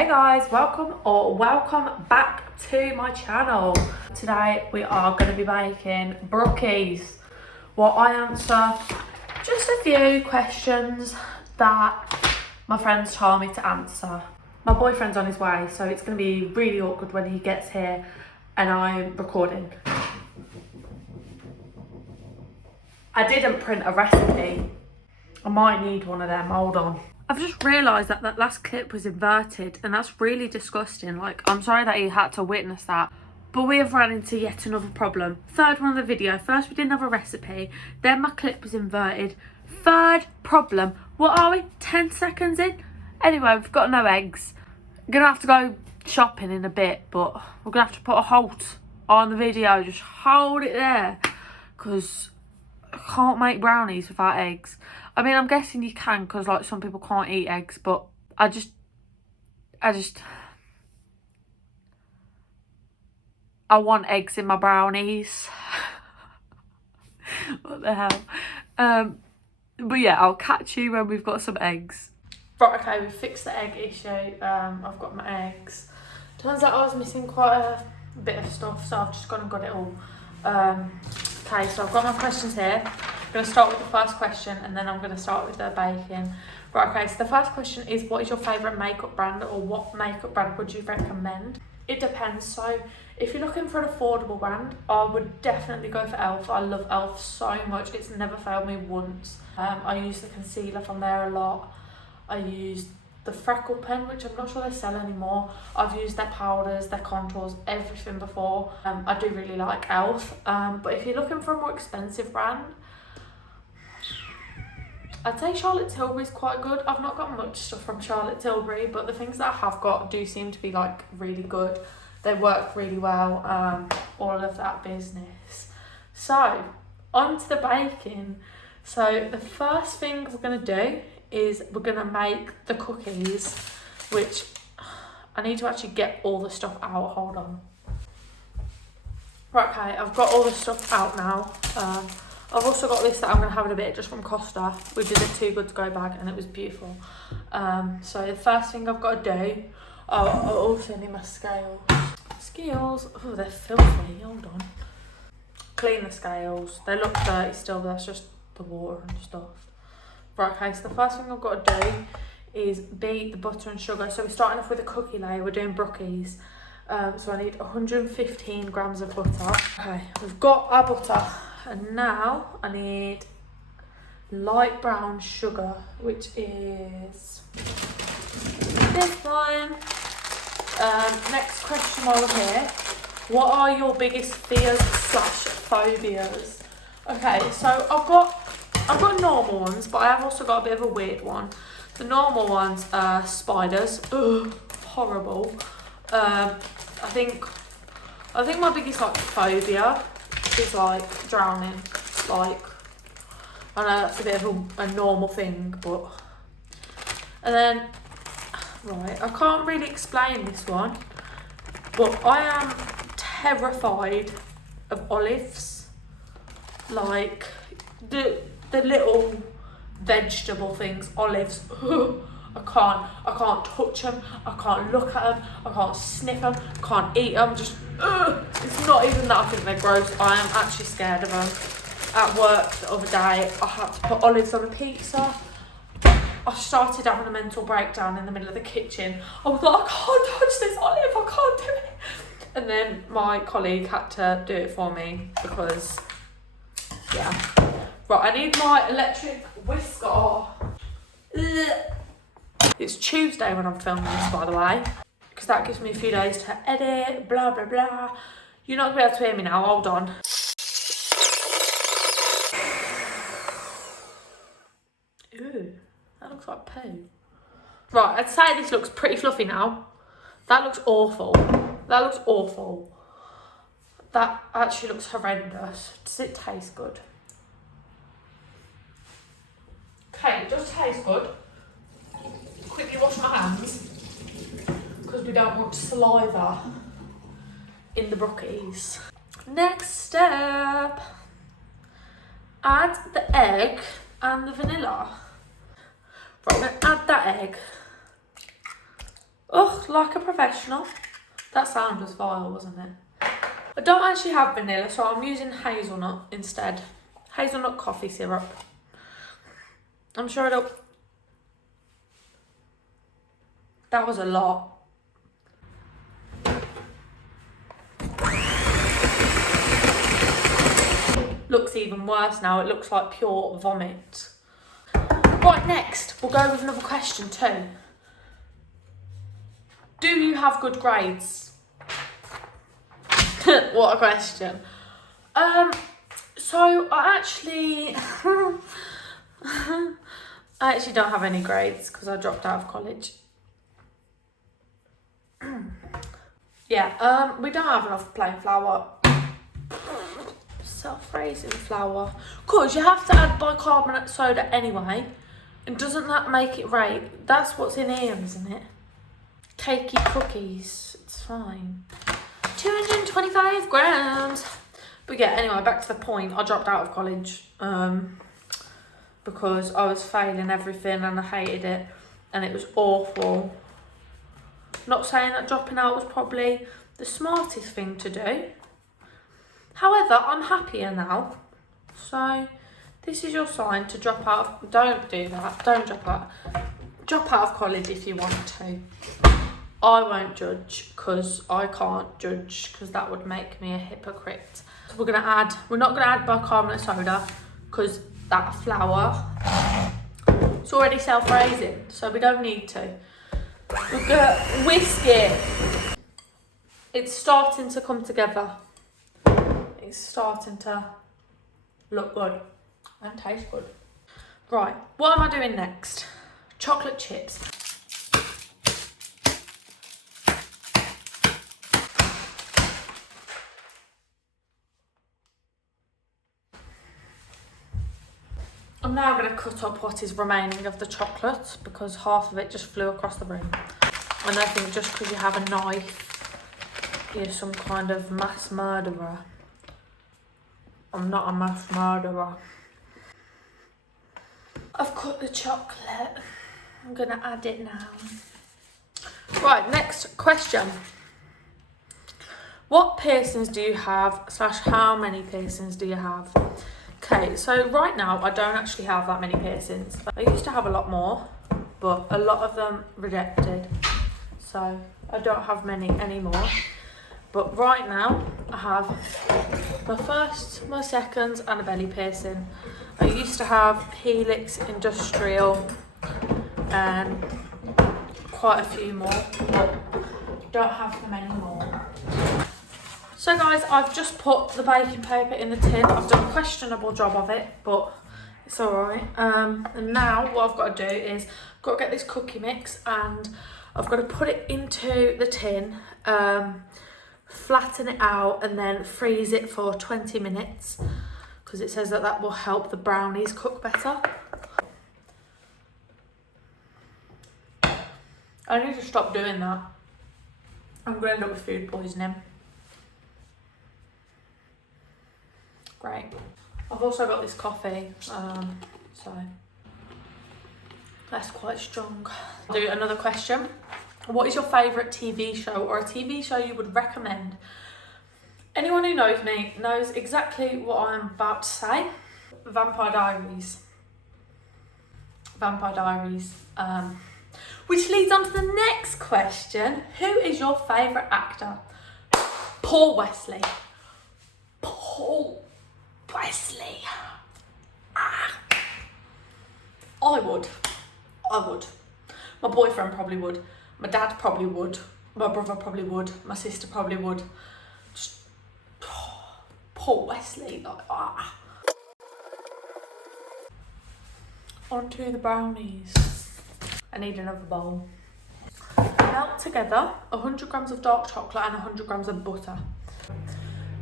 Hey guys, welcome back to my channel. Today we are going to be making brookies. Well, I answer just a few questions that my friends told me to answer. My boyfriend's on his way, so it's going to be really awkward when he gets here and I'm recording. I didn't print a recipe. I might need one of them, hold on. I've just realised that that last clip was inverted and that's really disgusting. Like, I'm sorry that you had to witness that. But we have run into yet another problem. Third one of the video. First we didn't have a recipe, then my clip was inverted. Third problem. What are we? 10 seconds in? Anyway, we've got no eggs. I'm going to have to go shopping in a bit, but we're going to have to put a halt on the video. Just hold it there. Because I can't make brownies without eggs. I mean, I'm guessing you can because, like, some people can't eat eggs, but I want eggs in my brownies. What the hell? But yeah, I'll catch you when we've got some eggs. Right, okay, we've fixed the egg issue. I've got my eggs. Turns out I was missing quite a bit of stuff, so I've just gone and got it all. Okay, so I've got my questions here. I'm going to start with the first question and then I'm going to start with the baking. Right, okay, so the first question is, what is your favourite makeup brand, or what makeup brand would you recommend? It depends. So if you're looking for an affordable brand, I would definitely go for e.l.f. I love e.l.f. so much. It's never failed me once. I use the concealer from there a lot. I use the freckle pen, which I'm not sure they sell anymore. I've used their powders, their contours, everything before. I do really like e.l.f. But if you're looking for a more expensive brand, I'd say Charlotte Tilbury's quite good. I've not got much stuff from Charlotte Tilbury, but the things that I have got do seem to be like really good. They work really well, all of that business. So, on to the baking. So the first thing we're going to do is we're going to make the cookies, which I need to actually get all the stuff out. Hold on. Right, okay, I've got all the stuff out now. I've also got this that I'm going to have in a bit, just from Costa. We did a Too Good To Go bag and it was beautiful. So the first thing I've got to do, I also need my scales. Scales, oh, they're filthy, hold on. Clean the scales. They look dirty still, but that's just the water and stuff. Right, okay, so the first thing I've got to do is beat the butter and sugar. So we're starting off with a cookie layer, we're doing brookies. So I need 115 grams of butter. Okay, we've got our butter. And now I need light brown sugar, which is this one. Next question while we're here. What are your biggest fears / phobias? Okay, so I've got normal ones, but I have also got a bit of a weird one. The normal ones are spiders. Ugh, horrible. I think my biggest like phobia is like drowning. Like, I know that's a bit of a normal thing, but, and then, right, I can't really explain this one, but I am terrified of olives. Like the little vegetable things, olives. I can't touch them, I can't look at them, I can't sniff them, I can't eat them, just, it's not even that I think they're gross, I am actually scared of them. At work the other day, I had to put olives on a pizza. I started having a mental breakdown in the middle of the kitchen. I was like, I can't touch this olive, I can't do it. And then my colleague had to do it for me because, yeah. Right, I need my electric whisker. It's Tuesday when I'm filming this, by the way, because that gives me a few days to edit, blah, blah, blah. You're not going to be able to hear me now, hold on. Ooh, that looks like poo. Right, I'd say this looks pretty fluffy now. That looks awful. That looks awful. That actually looks horrendous. Does it taste good? Okay, it does taste good. Quickly wash my hands because we don't want saliva in the brookies. Next step, add the egg and the vanilla. Right, I'm going to add that egg. Ugh, like a professional. That sound was vile, wasn't it? I don't actually have vanilla, so I'm using hazelnut instead. Hazelnut coffee syrup. I'm sure it'll... That was a lot. Looks even worse now. It looks like pure vomit. Right, next, we'll go with another question too. Do you have good grades? What a question. So I actually... I actually don't have any grades because I dropped out of college. Yeah, we don't have enough plain flour. Self-raising flour. Because you have to add bicarbonate soda anyway. And doesn't that make it right? That's what's in here, isn't it? Cakey cookies. It's fine. 225 grams. But yeah, anyway, back to the point. I dropped out of college because I was failing everything and I hated it. And it was awful. Not saying that dropping out was probably the smartest thing to do. However, I'm happier now. So, this is your sign to drop out. Don't do that. Don't drop out. Drop out of college if you want to. I won't judge because I can't judge because that would make me a hypocrite. So we're not gonna add bicarbonate soda because that flour, it's already self-raising, so we don't need to. We're gonna whisk it. It's starting to come together. It's starting to look good and taste good. Right, what am I doing next? Chocolate chips. I'm now going to cut up what is remaining of the chocolate because half of it just flew across the room. And I think just because you have a knife, you're some kind of mass murderer. I'm not a mass murderer. I've cut the chocolate. I'm going to add it now. Right, next question. What piercings do you have, / how many piercings do you have? Okay, so right now I don't actually have that many piercings. I used to have a lot more, but a lot of them rejected. So I don't have many anymore. But right now I have my first, my second and a belly piercing. I used to have Helix Industrial and quite a few more, but don't have them anymore. So guys, I've just put the baking paper in the tin. I've done a questionable job of it, but it's alright. And now what I've got to do is I've got to get this cookie mix and I've got to put it into the tin, flatten it out and then freeze it for 20 minutes because it says that that will help the brownies cook better. I need to stop doing that. I'm going to end up with food poisoning. Great. I've also got this coffee, so that's quite strong. I'll do another question. What is your favourite TV show or a TV show you would recommend? Anyone who knows me knows exactly what I'm about to say. Vampire Diaries. Vampire Diaries. Which leads on to the next question. Who is your favourite actor? Paul Wesley. Paul Wesley. I would. My boyfriend probably would. My dad probably would. My brother probably would. My sister probably would. Just, Paul Wesley. On to the brownies. I need another bowl. Melt together 100 grams of dark chocolate and 100 grams of butter.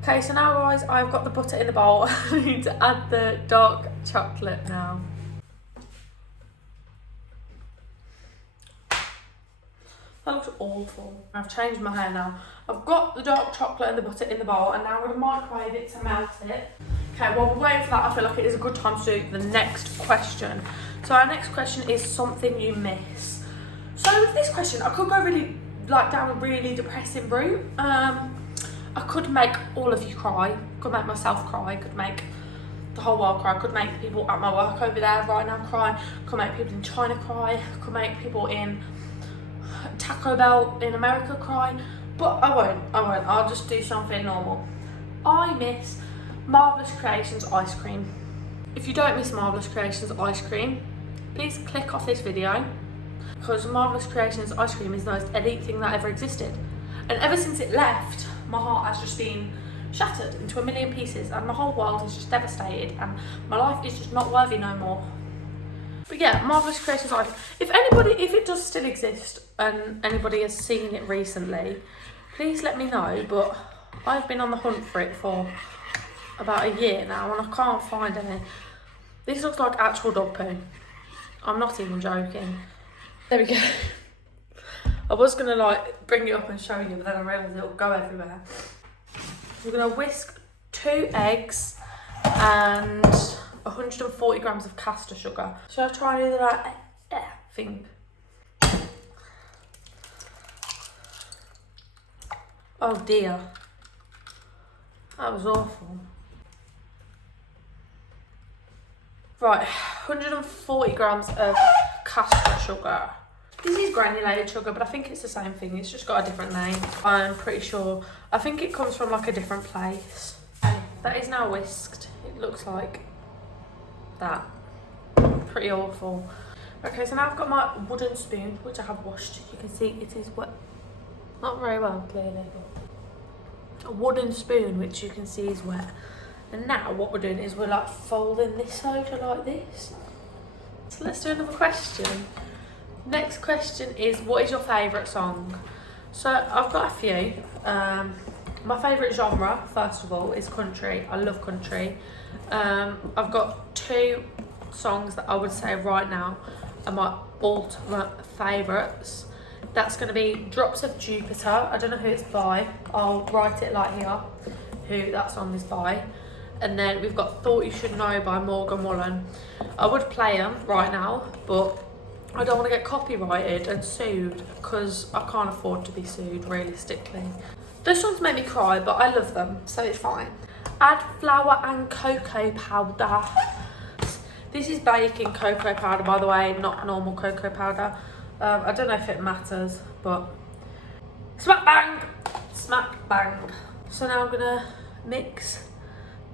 Okay, so now guys, I've got the butter in the bowl. I need to add the dark chocolate now. That looks awful. I've changed my hair now. I've got the dark chocolate and the butter in the bowl and now I'm going to microwave it to melt it. Okay, while we're waiting for that, I feel like it is a good time to do the next question. So our next question is something you miss. So with this question, I could go really like down a really depressing route. I could make all of you cry, could make myself cry, could make the whole world cry, could make people at my work over there right now cry, could make people in China cry, could make people in Taco Bell in America cry, but I won't, I'll just do something normal. I miss Marvellous Creations ice cream. If you don't miss Marvellous Creations ice cream, please click off this video, because Marvellous Creations ice cream is the most elite thing that ever existed. And ever since it left, my heart has just been shattered into a million pieces, and my whole world is just devastated, and my life is just not worthy no more. But yeah, Marvellous Creations ice cream. If it does still exist and anybody has seen it recently, please let me know, but I've been on the hunt for it for about a year now and I can't find any. This looks like actual dog poo. I'm not even joking. There we go. I was gonna like bring it up and show you, but then I realised it'll go everywhere. We're gonna whisk 2 eggs and 140 grams of caster sugar. Should I try and do that thing? Oh dear. That was awful. Right, 140 grams of caster sugar. This is granulated sugar, but I think it's the same thing. It's just got a different name. I'm pretty sure. I think it comes from like a different place. That is now whisked. It looks like that. Pretty awful. Okay, so now I've got my wooden spoon, which I have washed. You can see it is wet. Not very well, clearly. A wooden spoon, which you can see is wet. And now what we're doing is we're like folding this over like this. So let's do another question. Next question is, what is your favourite song? So I've got a few. My favourite genre, first of all, is country. I love country. I've got 2 songs that I would say right now are my ultimate favourites. That's going to be Drops of Jupiter. I don't know who it's by. I'll write it like here, who that song is by. And then we've got Thought You Should Know by Morgan Wallen. I would play them right now, but I don't want to get copyrighted and sued because I can't afford to be sued realistically. Those songs make me cry, but I love them, so it's fine. Add flour and cocoa powder. This is baking cocoa powder, by the way, not normal cocoa powder. I don't know if it matters, but smack bang, smack bang. So now I'm gonna mix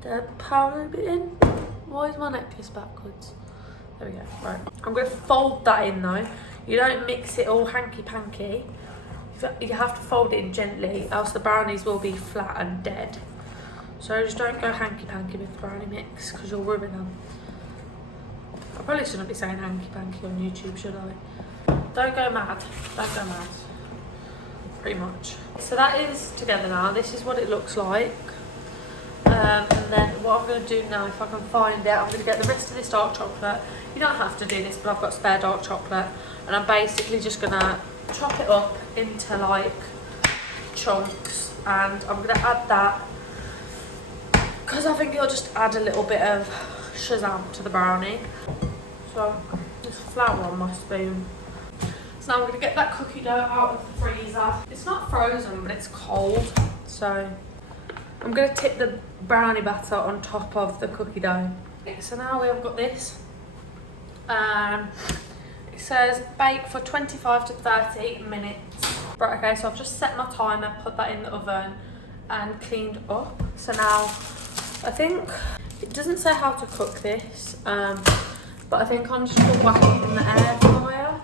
the powder a bit in. Why is my necklace backwards? There we go, right. I'm gonna fold that in though. You don't mix it all hanky-panky. You have to fold it in gently, else the brownies will be flat and dead. So just don't go hanky-panky with the brownie mix, because you'll ruin them. I probably shouldn't be saying hanky-panky on YouTube, should I? Don't go mad, don't go mad. Pretty much. So that is together now. This is what it looks like. And then what I'm going to do now, if I can find it, I'm going to get the rest of this dark chocolate. You don't have to do this, but I've got spare dark chocolate. And I'm basically just going to chop it up into like chunks. And I'm going to add that, because I think it'll just add a little bit of shazam to the brownie. So there's flour on my spoon. So now I'm going to get that cookie dough out of the freezer. It's not frozen, but it's cold. So I'm going to tip the brownie batter on top of the cookie dough. So now we've got this. It says bake for 25 to 30 minutes. Right, okay, so I've just set my timer, put that in the oven and cleaned up. So now I think it doesn't say how to cook this, but I think I'm just going to whack it in the air fryer.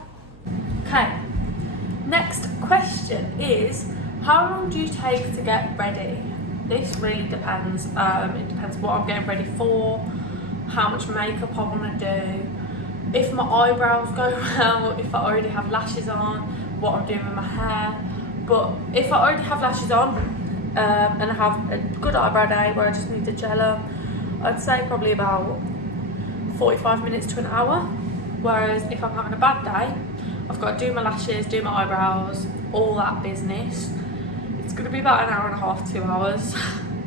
Okay, next question is, how long do you take to get ready? This really depends. It depends what I'm getting ready for, how much makeup I want to do, if my eyebrows go well, if I already have lashes on, what I'm doing with my hair. But if I already have lashes on and I have a good eyebrow day where I just need to gel them, I'd say probably about 45 minutes to an hour. Whereas if I'm having a bad day, I've got to do my lashes, do my eyebrows, all that business. It's going to be about an hour and a half, 2 hours.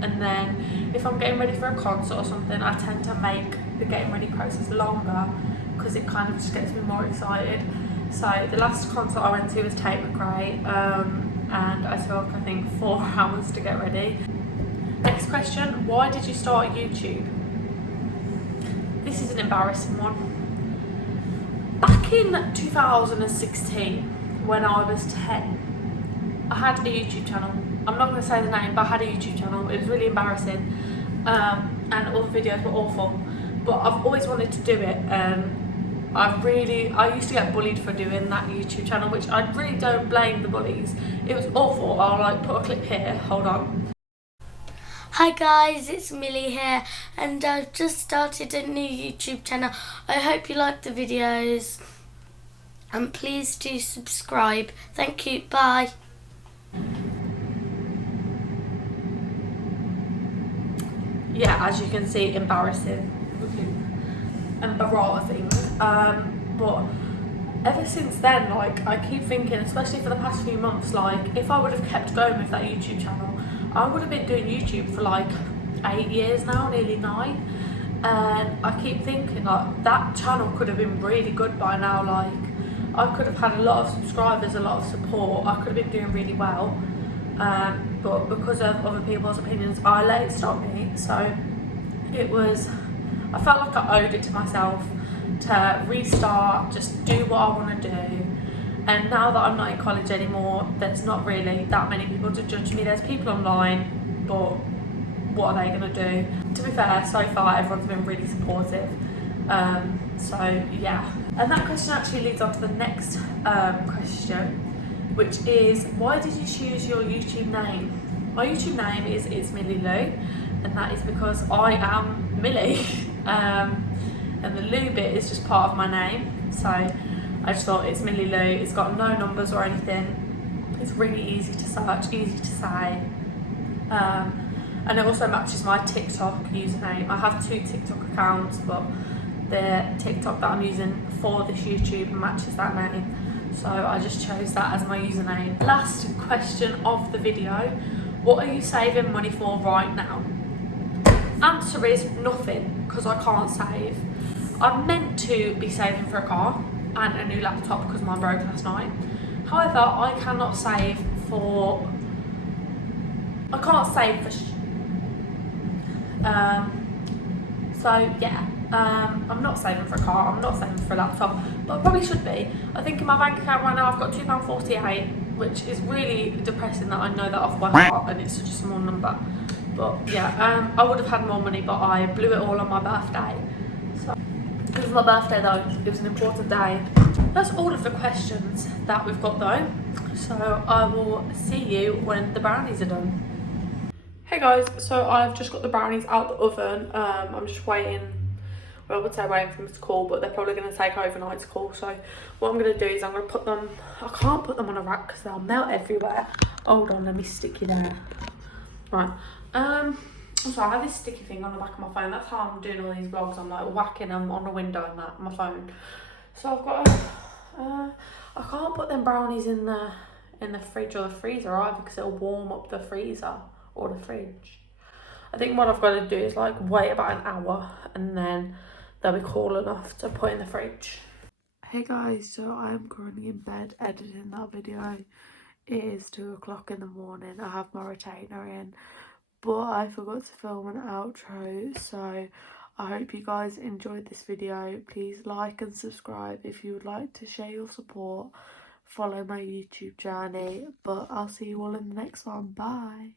And then if I'm getting ready for a concert or something, I tend to make the getting ready process longer because it kind of just gets me more excited. So the last concert I went to was Tate McRae, and I took I think 4 hours to get ready. Next question, why did you start YouTube? This is an embarrassing one. Back in 2016, when I was 10, I had a YouTube channel. I'm not going to say the name, but I had a YouTube channel. It was really embarrassing, and all the videos were awful. But I've always wanted to do it. I used to get bullied for doing that YouTube channel, which I really don't blame the bullies. It was awful. I'll like put a clip here. Hold on. Hi guys, it's Millie here, and I've just started a new YouTube channel. I hope you like the videos, and please do subscribe. Thank you, bye. Yeah, as you can see, embarrassing. But ever since then, like, I keep thinking, especially for the past few months, like, if I would have kept going with that YouTube channel, I would have been doing YouTube for like 8 years now, nearly 9. And I keep thinking, like, that channel could have been really good by now. Like, I could have had a lot of subscribers, a lot of support. I could have been doing really well. But because of other people's opinions, I let it stop me. So I felt like I owed it to myself to restart, just do what I want to do. And now that I'm not in college anymore, there's not really that many people to judge me. There's people online, but what are they going to do? To be fair, so far everyone's been really supportive. So yeah. And that question actually leads on to the next question, which is, why did you choose your YouTube name? My YouTube name is It's Millie Lou, and that is because I am Millie. And the Lou bit is just part of my name. So I just thought It's Millie Lou. It's got no numbers or anything. It's really easy to search, easy to say. And it also matches my TikTok username. I have 2 TikTok accounts, but the TikTok that I'm using for this YouTube matches that name. So I just chose that as my username. Last question of the video. What are you saving money for right now? Answer is nothing, because I can't save. I'm meant to be saving for a car and a new laptop because mine broke last night. However, I cannot save for... I can't save for... So yeah, I'm not saving for a car, I'm not saving for a laptop, but I probably should be. I think in my bank account right now I've got £2.48, which is really depressing that I know that off by heart and it's such a small number. But yeah, I would have had more money, but I blew it all on my birthday. So it was my birthday though, it was an important day. That's all of the questions that we've got though. So I will see you when the brownies are done. Hey guys, so I've just got the brownies out the oven. I'm just waiting, well, I would say waiting for them to cool, but they're probably going to take overnight to cool. So what I'm going to do is I'm going to put them, I can't put them on a rack because they'll melt everywhere. Hold on, let me stick you there. Right, so I have this sticky thing on the back of my phone. That's how I'm doing all these vlogs. I'm like whacking them on the window and that on my phone. So I've got I can't put them brownies in the fridge or the freezer either because it'll warm up the freezer or the fridge. I think what I've got to do is like wait about an hour and then they'll be cool enough to put in the fridge. Hey guys, so I'm currently in bed editing that video. It is 2 o'clock in the morning. I have my retainer in, but I forgot to film an outro, so I hope you guys enjoyed this video. Please like and subscribe if you would like to share your support. Follow my YouTube journey, but I'll see you all in the next one. Bye.